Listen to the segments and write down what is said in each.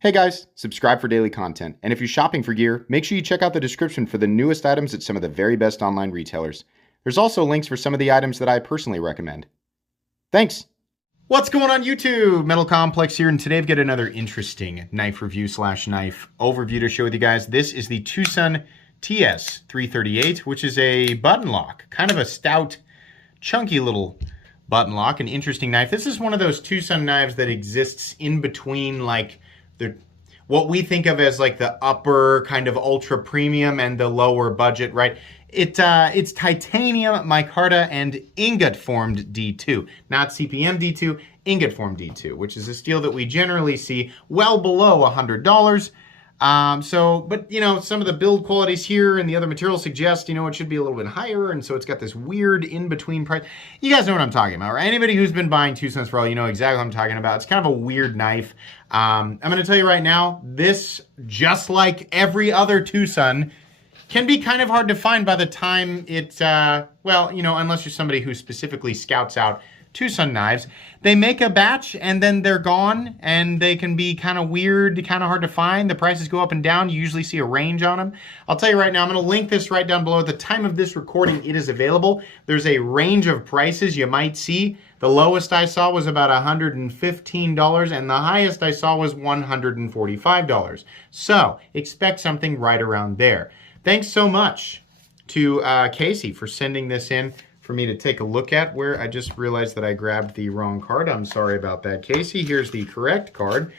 Hey guys, subscribe for daily content. And if you're shopping for gear, make sure you check out the description for the newest items at some of the very best online retailers. There's also links for some of the items that I personally recommend. Thanks! What's going on YouTube? Metal Complex here, and today I've got another interesting knife review / knife overview to share with you guys. This is the TwoSun TS338, which is a button lock. Kind of a stout, chunky little button lock, an interesting knife. This is one of those TwoSun knives that exists in between like what we think of as like the upper kind of ultra premium and the lower budget, right? It's titanium, micarta, and ingot formed D2, not CPM D2, ingot formed D2, which is a steel that we generally see well below $100. But you know, some of the build qualities here and the other materials suggest, you know, it should be a little bit higher, and so it's got this weird in-between price. You guys know what I'm talking about, right? Anybody who's been buying TwoSun for all, you know exactly what I'm talking about. It's kind of a weird knife. I'm gonna tell you right now, this, just like every other TwoSun, can be kind of hard to find by the time it, well, you know, unless you're somebody who specifically scouts out TwoSun knives. They make a batch and then they're gone, and they can be kind of weird, kind of hard to find. The prices go up and down. You usually see a range on them. I'll tell you right now, I'm going to link this right down below. At the time of this recording, it is available. There's a range of prices you might see. The lowest I saw was about $115, and the highest I saw was $145. So expect something right around there. Thanks so much to Casey for sending this in for me to take a look at. Where I just realized that I grabbed the wrong card. I'm sorry about that, Casey. Here's the correct card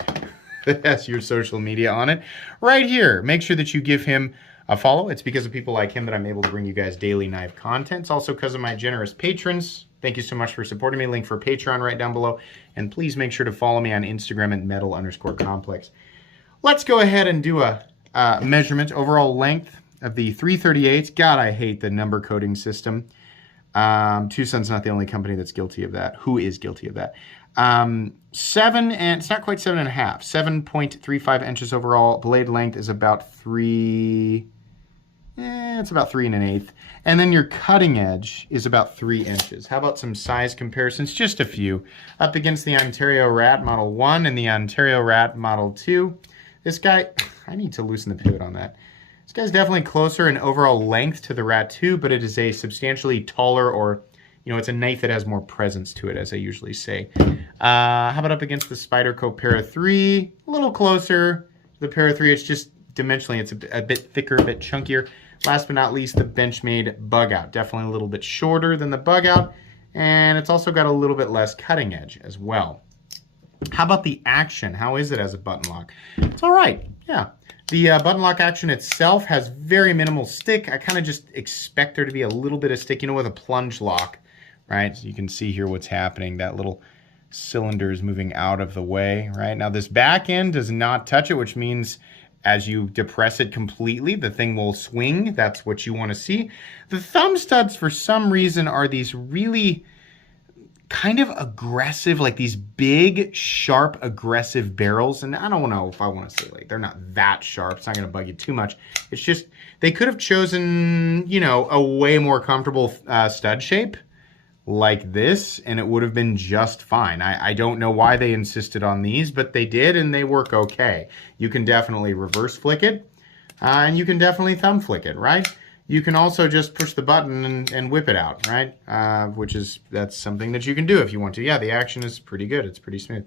that has your social media on it right here. Make sure that you give him a follow. It's because of people like him that I'm able to bring you guys daily knife content. It's also because of my generous patrons. Thank you so much for supporting me. Link for Patreon right down below. And please make sure to follow me on Instagram at metal_complex. Let's go ahead and do a measurement. Overall length of the 338. God, I hate the number coding system. TwoSun's not the only company that's guilty of that. Who is guilty of that? 7 and it's not quite 7.5. 7.35 inches overall. Blade length is about 3. It's about 3 1/8. And then your cutting edge is about 3 inches. How about some size comparisons? Just a few. Up against the Ontario Rat Model 1 and the Ontario Rat Model 2. This guy, I need to loosen the pivot on that. This guy's definitely closer in overall length to the Rat 2, but it is a substantially taller, or, you know, it's a knife that has more presence to it, as I usually say. How about up against the Spyderco Para 3? A little closer. The Para 3, it's just dimensionally, it's a bit thicker, a bit chunkier. Last but not least, the Benchmade Bug Out. Definitely a little bit shorter than the Bug Out, and it's also got a little bit less cutting edge as well. How about the action? How is it as a button lock? It's all right, yeah. The button lock action itself has very minimal stick. I kind of just expect there to be a little bit of stick, you know, with a plunge lock, right? So you can see here what's happening. That little cylinder is moving out of the way, right? Now this back end does not touch it, which means as you depress it completely, the thing will swing. That's what you want to see. The thumb studs, for some reason, are these really kind of aggressive, like these big, sharp, aggressive barrels. And I don't know if I want to say, like, they're not that sharp. It's not going to bug you too much. It's just, they could have chosen, you know, a way more comfortable stud shape like this, and it would have been just fine. I don't know why they insisted on these, but they did, and they work okay. You can definitely reverse flick it, and you can definitely thumb flick it, right? You can also just push the button and whip it out, right? That's something that you can do if you want to. Yeah, the action is pretty good. It's pretty smooth.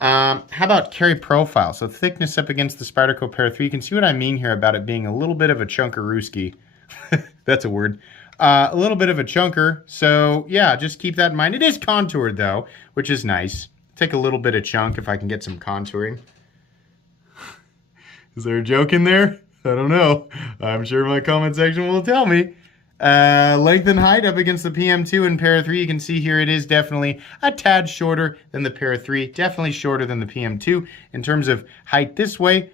How about carry profile? So thickness up against the Spyderco Para 3. You can see what I mean here about it being a little bit of a chunkarooski. That's a word. A little bit of a chunker. So yeah, just keep that in mind. It is contoured though, which is nice. Take a little bit of chunk if I can get some contouring. Is there a joke in there? I don't know. I'm sure my comment section will tell me. Length and height up against the PM2 and Para 3. You can see here it is definitely a tad shorter than the Para 3. Definitely shorter than the PM2 in terms of height this way.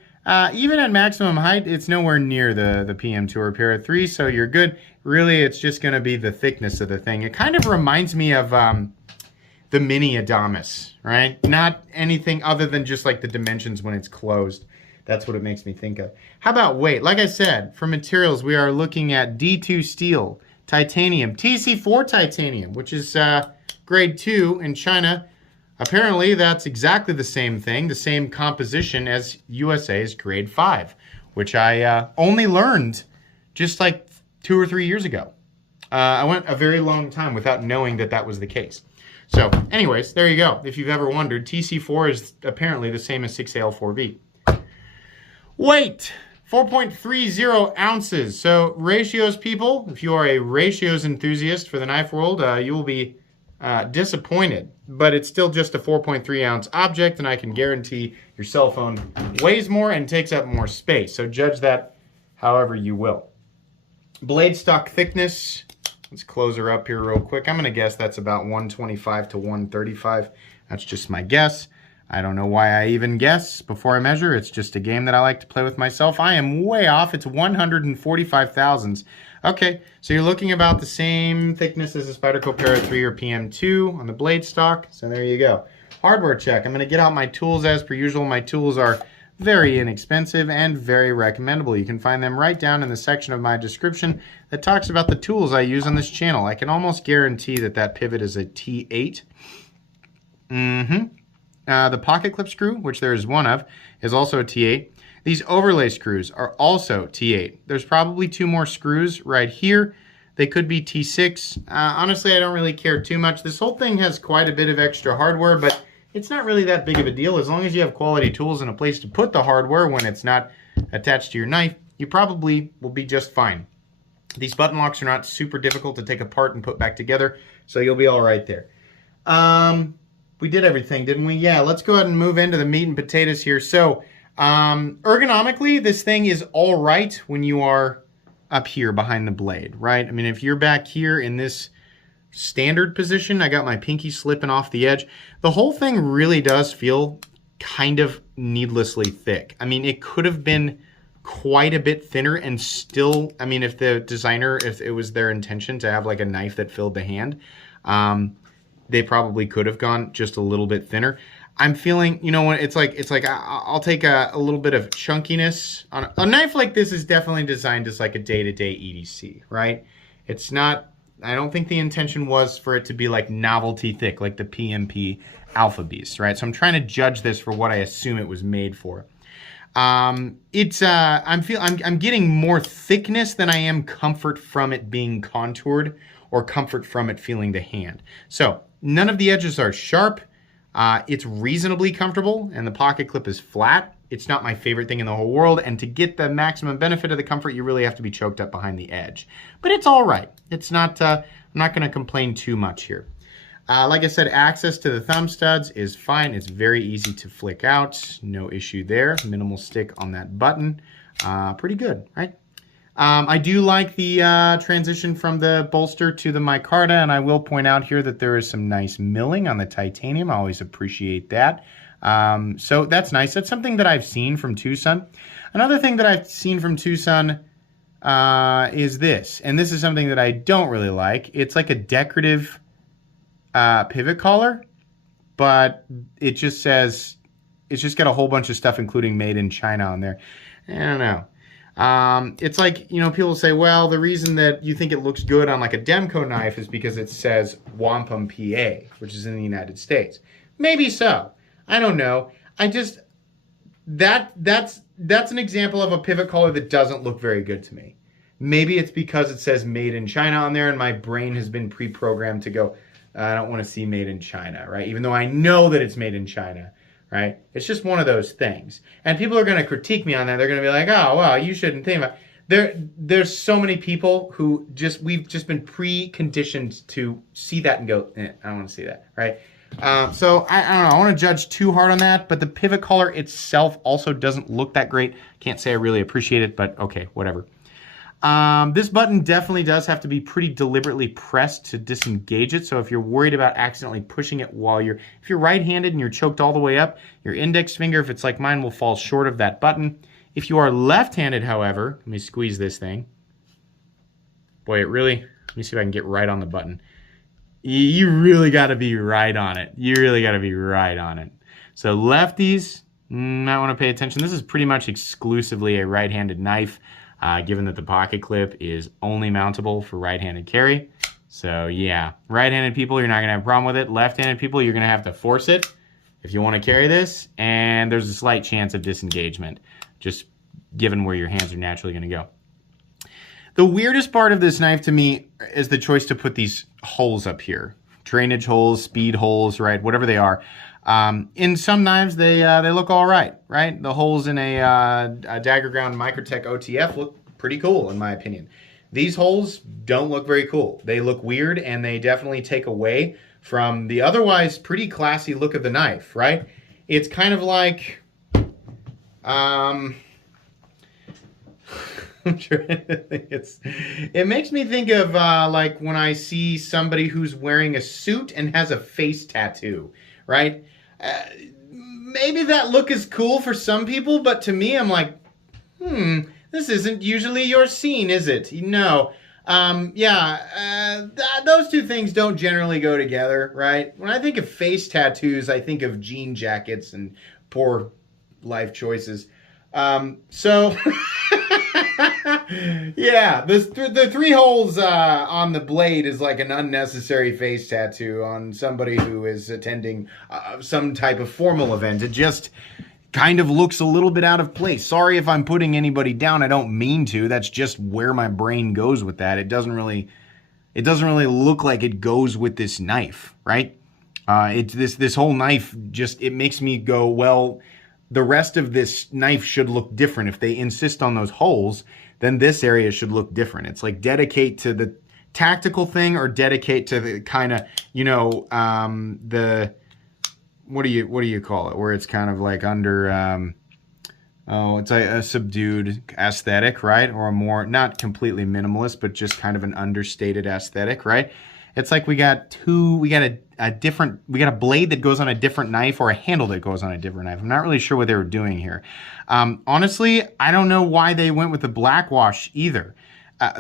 Even at maximum height, it's nowhere near the PM2 or Para 3, so you're good. Really, it's just going to be the thickness of the thing. It kind of reminds me of the Mini Adamas, right? Not anything other than just like the dimensions when it's closed. That's what it makes me think of. How about weight? Like I said, for materials, we are looking at D2 steel, titanium, TC4 titanium, which is grade 2 in China. apparently that's exactly the same thing, the same composition as USA's grade 5, which I only learned just like 2 or 3 years ago. I went a very long time without knowing that that was the case. So anyways, there you go. If you've ever wondered, TC4 is apparently the same as 6AL4V. Weight, 4.30 ounces. So ratios, people, if you are a ratios enthusiast for the knife world, you will be disappointed. But it's still just a 4.3 ounce object, and I can guarantee your cell phone weighs more and takes up more space. So judge that however you will. Blade stock thickness, let's close her up here real quick. I'm going to guess that's about 125 to 135. That's just my guess. I don't know why I even guess before I measure. It's just a game that I like to play with myself. I am way off. It's 145 thousandths. Okay, so you're looking about the same thickness as a Spyderco Para 3 or PM2 on the blade stock. So there you go. Hardware check. I'm going to get out my tools as per usual. My tools are very inexpensive and very recommendable. You can find them right down in the section of my description that talks about the tools I use on this channel. I can almost guarantee that that pivot is a T8. The pocket clip screw, which there is one of, is also a T8. These overlay screws are also T8. There's probably 2 more screws right here. They could be T6. Honestly, I don't really care too much. This whole thing has quite a bit of extra hardware, but it's not really that big of a deal. As long as you have quality tools and a place to put the hardware when it's not attached to your knife, you probably will be just fine. These button locks are not super difficult to take apart and put back together, so you'll be all right there. We did everything, didn't we? Yeah, let's go ahead and move into the meat and potatoes here. So, ergonomically, this thing is all right when you are up here behind the blade, right? I mean, if you're back here in this standard position, I got my pinky slipping off the edge. The whole thing really does feel kind of needlessly thick. I mean, it could have been quite a bit thinner and still, I mean, if the designer, if it was their intention to have like a knife that filled the hand, they probably could have gone just a little bit thinner. I'm feeling, you know what, it's like I'll take a little bit of chunkiness. On a knife like this is definitely designed as like a day-to-day EDC, right? It's not, I don't think the intention was for it to be like novelty thick, like the PMP Alpha Beast, right? So I'm trying to judge this for what I assume it was made for. I'm getting more thickness than I am comfort from it being contoured or comfort from it feeling the hand. So none of the edges are sharp. It's reasonably comfortable, and the pocket clip is flat. It's not my favorite thing in the whole world, and to get the maximum benefit of the comfort, you really have to be choked up behind the edge. But it's all right. It's not, I'm not going to complain too much here. Like I said, access to the thumb studs is fine. It's very easy to flick out. No issue there. Minimal stick on that button. Pretty good, right? I do like the transition from the bolster to the micarta, and I will point out here that there is some nice milling on the titanium. I always appreciate that. So that's nice. That's something that I've seen from TwoSun. Another thing that I've seen from TwoSun is this, and this is something that I don't really like. It's like a decorative pivot collar, but it just says, it's just got a whole bunch of stuff including made in China on there. I don't know. It's like, you know, people say, well, the reason that you think it looks good on like a Demco knife is because it says Wampum PA, which is in the United States. Maybe so. I don't know. I just, that's an example of a pivot collar that doesn't look very good to me. Maybe it's because it says made in China on there and my brain has been pre-programmed to go, I don't want to see made in China, right? Even though I know that it's made in China. Right? It's just one of those things. And people are going to critique me on that. They're going to be like, oh, well, you shouldn't think about it. There's so many people who we've just been preconditioned to see that and go, I don't want to see that, right? So I don't know. I want to judge too hard on that, but the pivot collar itself also doesn't look that great. Can't say I really appreciate it, but okay, whatever. This button definitely does have to be pretty deliberately pressed to disengage it. So if you're worried about accidentally pushing it while if you're right-handed and you're choked all the way up, your index finger, if it's like mine, will fall short of that button. If you are left-handed, however, let me squeeze this thing. Boy, it really, let me see if I can get right on the button. You really got to be right on it. You really got to be right on it. So lefties might want to pay attention. This is pretty much exclusively a right-handed knife. Given that the pocket clip is only mountable for right-handed carry. So yeah, right-handed people, you're not gonna have a problem with it. Left-handed people, you're gonna have to force it if you want to carry this, and there's a slight chance of disengagement, just given where your hands are naturally gonna go. The weirdest part of this knife to me is the choice to put these holes up here. Drainage holes, speed holes, right? Whatever they are. In some knives, they look all right, right? The holes in a Dagger Ground Microtech OTF look pretty cool, in my opinion. These holes don't look very cool. They look weird, and they definitely take away from the otherwise pretty classy look of the knife, right? It's kind of like... it makes me think of like when I see somebody who's wearing a suit and has a face tattoo, right? Maybe that look is cool for some people, but to me, I'm like, this isn't usually your scene, is it? No. Those two things don't generally go together, right? When I think of face tattoos, I think of jean jackets and poor life choices. Yeah, the three holes on the blade is like an unnecessary face tattoo on somebody who is attending some type of formal event. It just kind of looks a little bit out of place. Sorry if I'm putting anybody down. I don't mean to. That's just where my brain goes with that. It doesn't really look like it goes with this knife, right? This whole knife just, it makes me go, well, the rest of this knife should look different. If they insist on those holes, then this area should look different. It's like dedicate to the tactical thing or dedicate to the kind of, the, what do you call it? Where it's kind of like under, it's a subdued aesthetic, right? Or a more, not completely minimalist, but just kind of an understated aesthetic, right? It's like we got a blade that goes on a different knife or a handle that goes on a different knife. I'm not really sure what they were doing here. Honestly, I don't know why they went with the black wash either.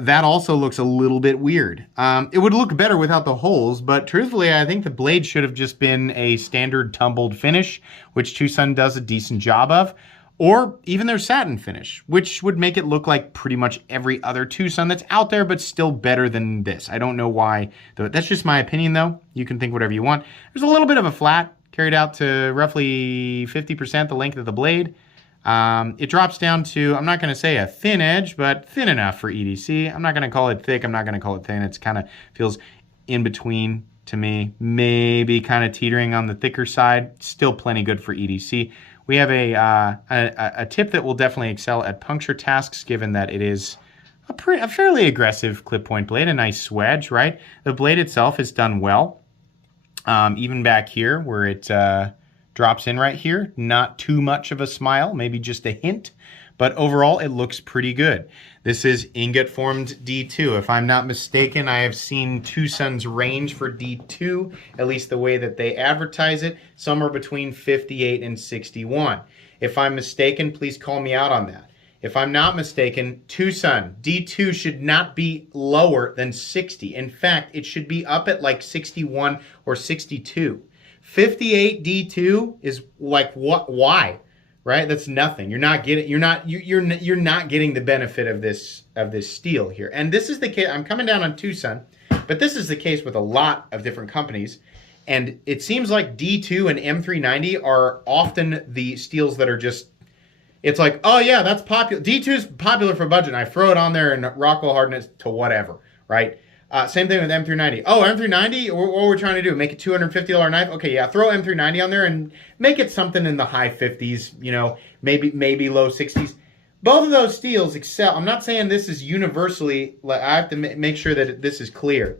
That also looks a little bit weird. It would look better without the holes, but truthfully, I think the blade should have just been a standard tumbled finish, which TwoSun does a decent job of. Or even their satin finish, which would make it look like pretty much every other TwoSun that's out there, but still better than this. I don't know why. That's just my opinion, though. You can think whatever you want. There's a little bit of a flat, carried out to roughly 50% the length of the blade. It drops down to, I'm not going to say a thin edge, but thin enough for EDC. I'm not going to call it thick. I'm not going to call it thin. It's kind of feels in between to me. Maybe kind of teetering on the thicker side. Still plenty good for EDC. We have a tip that will definitely excel at puncture tasks, given that it is a fairly aggressive clip point blade, a nice swedge, right? The blade itself is done well. Even back here where it drops in right here, not too much of a smile, maybe just a hint, but overall it looks pretty good. This is ingot formed D2. If I'm not mistaken, I have seen TwoSun's range for D2, at least the way that they advertise it, somewhere between 58 and 61. If I'm mistaken, please call me out on that. If I'm not mistaken, TwoSun D2 should not be lower than 60. In fact, it should be up at like 61 or 62. 58 D2 is like what? Why? Right? That's nothing. You're not getting the benefit of this steel here. And this is the case. I'm coming down on TwoSun, but this is the case with a lot of different companies. And it seems like D2 and M390 are often the steels that are just, it's like, oh yeah, that's popular. D2 is popular for budget. And I throw it on there and Rockwell hardness to whatever, right? Same thing with M390. Oh, M390, what we're trying to do, make a $250 knife? Okay, yeah, throw M390 on there and make it something in the high 50s, maybe low 60s. Both of those steels excel. I'm not saying this is universally, I have to make sure that this is clear.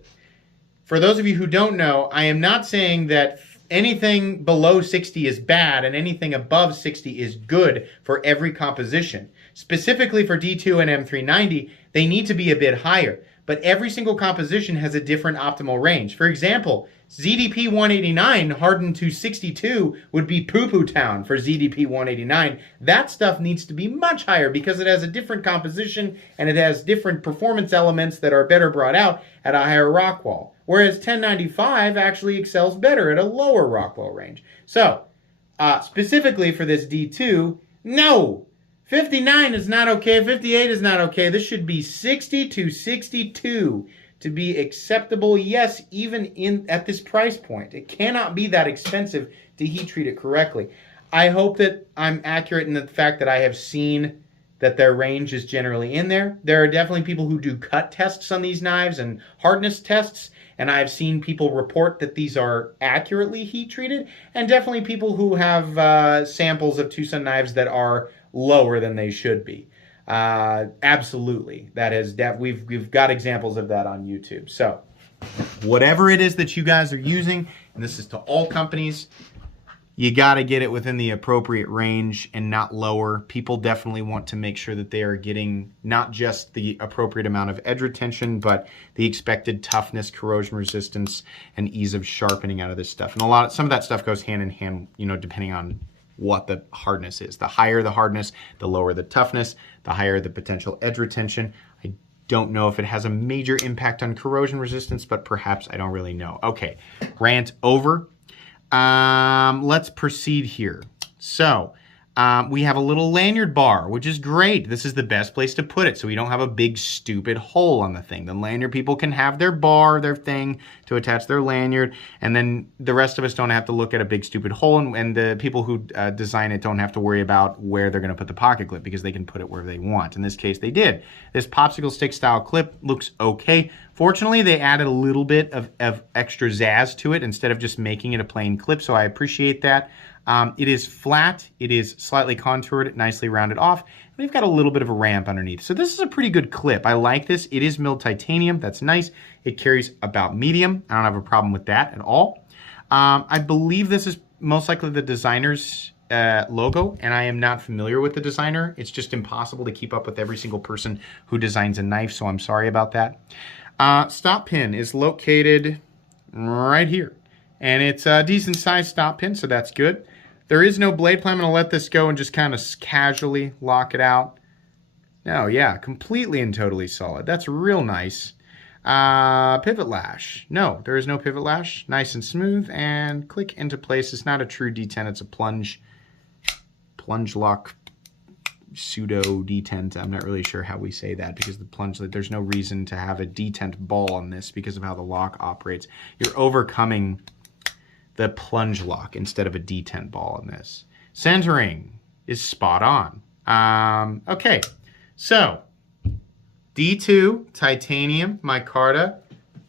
For those of you who don't know, I am not saying that anything below 60 is bad and anything above 60 is good for every composition. Specifically for D2 and M390, they need to be a bit higher. But every single composition has a different optimal range. For example, ZDP 189 hardened to 62 would be poo-poo town for ZDP 189. That stuff needs to be much higher because it has a different composition and it has different performance elements that are better brought out at a higher Rockwell. Whereas 1095 actually excels better at a lower Rockwell range. So, specifically for this D2, no! 59 is not okay. 58 is not okay. This should be 60 to 62. to be acceptable. Yes, even at this price point, it cannot be that expensive to heat treat it correctly. I hope that I'm accurate in the fact that I have seen that their range is generally in there. There are definitely people who do cut tests on these knives and hardness tests, and I've seen people report that these are accurately heat treated, and definitely people who have samples of TwoSun knives that are lower than they should be. Absolutely, that is we've got examples of that on YouTube. So whatever it is that you guys are using, and this is to all companies, you got to get it within the appropriate range and not lower. People definitely want to make sure that they are getting not just the appropriate amount of edge retention, but the expected toughness, corrosion resistance, and ease of sharpening out of this stuff. And some of that stuff goes hand in hand, depending on what the hardness is. The higher the hardness, the lower the toughness, the higher the potential edge retention. I don't know if it has a major impact on corrosion resistance, but perhaps, I don't really know. Okay, rant over. Let's proceed here. So we have a little lanyard bar, which is great. This is the best place to put it so we don't have a big stupid hole on the thing. The lanyard people can have their bar, their thing to attach their lanyard, and then the rest of us don't have to look at a big stupid hole, and the people who design it don't have to worry about where they're going to put the pocket clip because they can put it wherever they want. In this case, they did. This popsicle stick style clip looks okay. Fortunately, they added a little bit of extra zazz to it instead of just making it a plain clip, so I appreciate that. It is flat, it is slightly contoured, nicely rounded off, and we've got a little bit of a ramp underneath. So this is a pretty good clip. I like this. It is milled titanium. That's nice. It carries about medium. I don't have a problem with that at all. I believe this is most likely the designer's logo, and I am not familiar with the designer. It's just impossible to keep up with every single person who designs a knife, so I'm sorry about that. Stop pin is located right here, and it's a decent sized stop pin, so that's good. There is no blade play. I'm going to let this go and just kind of casually lock it out. No, yeah, completely and totally solid. That's real nice. Pivot lash. No, there is no pivot lash. Nice and smooth, and click into place. It's not a true detent. It's a plunge lock pseudo detent. I'm not really sure how we say that because the plunge, there's no reason to have a detent ball on this because of how the lock operates. You're overcoming the plunge lock instead of a detent ball on this. Centering is spot on. Okay, so D2 titanium micarta.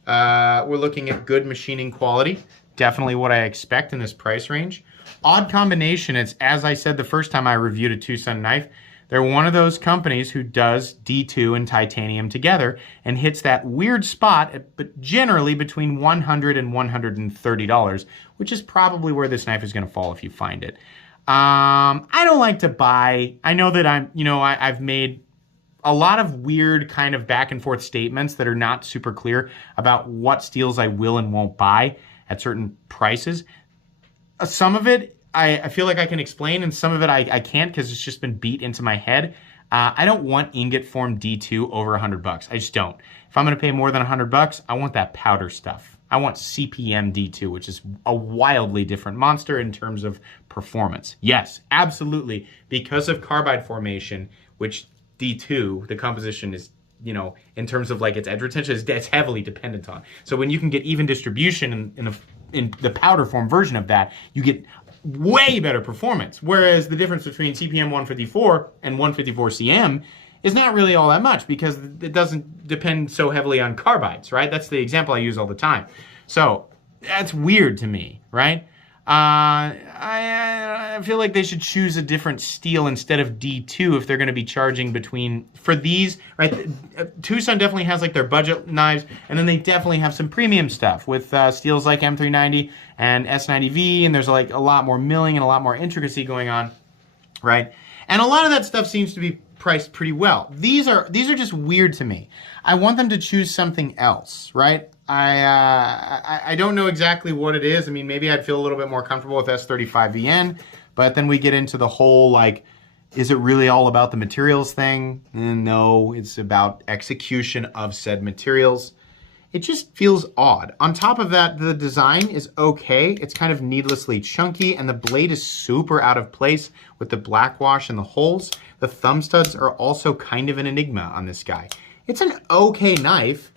We're looking at good machining quality. Definitely what I expect in this price range. Odd combination. It's, as I said the first time I reviewed a TwoSun knife, they're one of those companies who does D2 and titanium together and hits that weird spot, but generally between $100 and $130, which is probably where this knife is going to fall if you find it. I don't like to buy. I know that I've made a lot of weird kind of back and forth statements that are not super clear about what steels I will and won't buy at certain prices. Some of it I feel like I can explain, and some of it I can't because it's just been beat into my head. I don't want ingot form D2 over $100. I just don't. If I'm going to pay more than $100, I want that powder stuff. I want CPM D2, which is a wildly different monster in terms of performance. Yes, absolutely. Because of carbide formation, which D2, the composition is, in terms of like its edge retention, it's heavily dependent on. So when you can get even distribution in the powder form version of that, you get way better performance. Whereas the difference between CPM 154 and 154 CM is not really all that much because it doesn't depend so heavily on carbides, right? That's the example I use all the time. So that's weird to me, right? I feel like they should choose a different steel instead of D2 if they're going to be charging for these, right? TwoSun definitely has like their budget knives, and then they definitely have some premium stuff with steels like M390 and S90V, and there's like a lot more milling and a lot more intricacy going on, right? And a lot of that stuff seems to be priced pretty well. These are just weird to me. I want them to choose something else, right? I don't know exactly what it is. I mean, maybe I'd feel a little bit more comfortable with S35VN, but then we get into the whole, like, is it really all about the materials thing? No, it's about execution of said materials. It just feels odd. On top of that, the design is okay. It's kind of needlessly chunky, and the blade is super out of place with the black wash and the holes. The thumb studs are also kind of an enigma on this guy. It's an okay knife,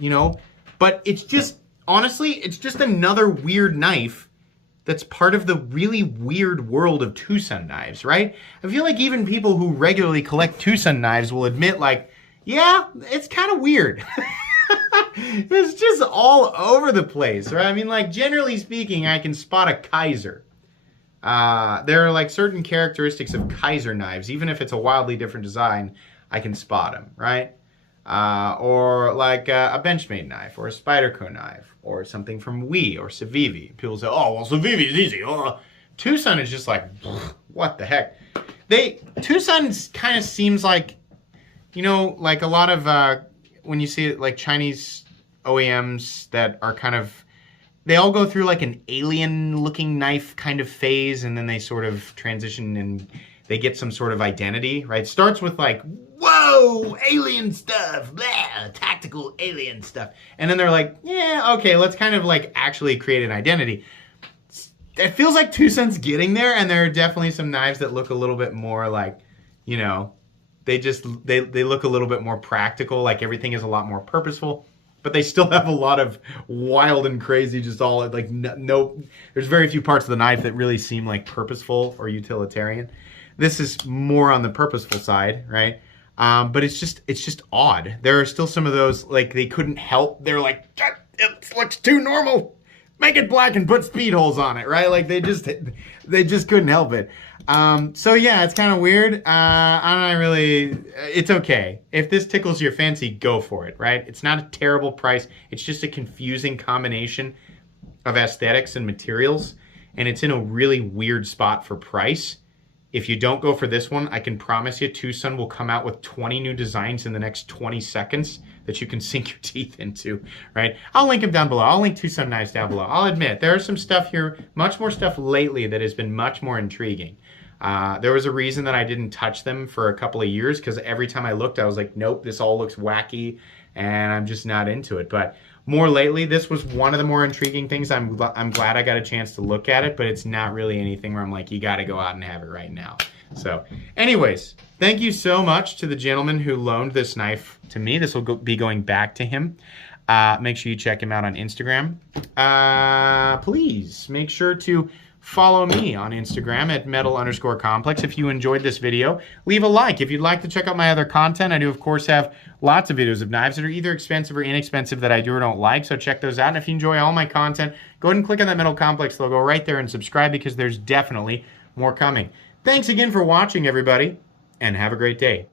But it's just, honestly, it's just another weird knife that's part of the really weird world of TwoSun knives, right? I feel like even people who regularly collect TwoSun knives will admit, like, yeah, it's kind of weird. It's just all over the place, right? I mean, like, generally speaking, I can spot a Kaiser. There are, like, certain characteristics of Kaiser knives. Even if it's a wildly different design, I can spot them, right? Or like a Benchmade knife, or a Spyderco knife, or something from Wii or Civivi. People say, oh, well, Civivi is easy. Oh. TwoSun is just like, what the heck? TwoSun kind of seems like, you know, like a lot of, when you see it, like Chinese OEMs that are kind of, they all go through like an alien-looking knife kind of phase, and then they sort of transition and they get some sort of identity, right? Starts with like, whoa, alien stuff, blah, tactical alien stuff. And then they're like, yeah, okay, let's kind of like actually create an identity. It feels like TwoSun's getting there, and there are definitely some knives that look a little bit more like, you know, they look a little bit more practical, like everything is a lot more purposeful. But they still have a lot of wild and crazy, just all like, no, there's very few parts of the knife that really seem like purposeful or utilitarian. This is more on the purposeful side, right? But it's just odd. There are still some of those, like, they couldn't help. They're like, it looks too normal. Make it black and put speed holes on it, right? Like, they just couldn't help it. So yeah, it's kind of weird. It's okay. If this tickles your fancy, go for it, right? It's not a terrible price. It's just a confusing combination of aesthetics and materials, and it's in a really weird spot for price. If you don't go for this one, I can promise you TwoSun will come out with 20 new designs in the next 20 seconds that you can sink your teeth into, right? I'll link them down below. I'll link TwoSun knives down below. I'll admit, there is some stuff here, much more stuff lately that has been much more intriguing. There was a reason that I didn't touch them for a couple of years, because every time I looked, I was like, nope, this all looks wacky, and I'm just not into it. But more lately, this was one of the more intriguing things. I'm glad I got a chance to look at it, but it's not really anything where I'm like, you got to go out and have it right now. So anyways, thank you so much to the gentleman who loaned this knife to me. This will be going back to him. Make sure you check him out on Instagram. Please make sure to follow me on Instagram at metal_complex. If you enjoyed this video, leave a like. If you'd like to check out my other content, I do, of course, have lots of videos of knives that are either expensive or inexpensive that I do or don't like, so check those out. And if you enjoy all my content, go ahead and click on that Metal Complex logo right there and subscribe, because there's definitely more coming. Thanks again for watching, everybody, and have a great day.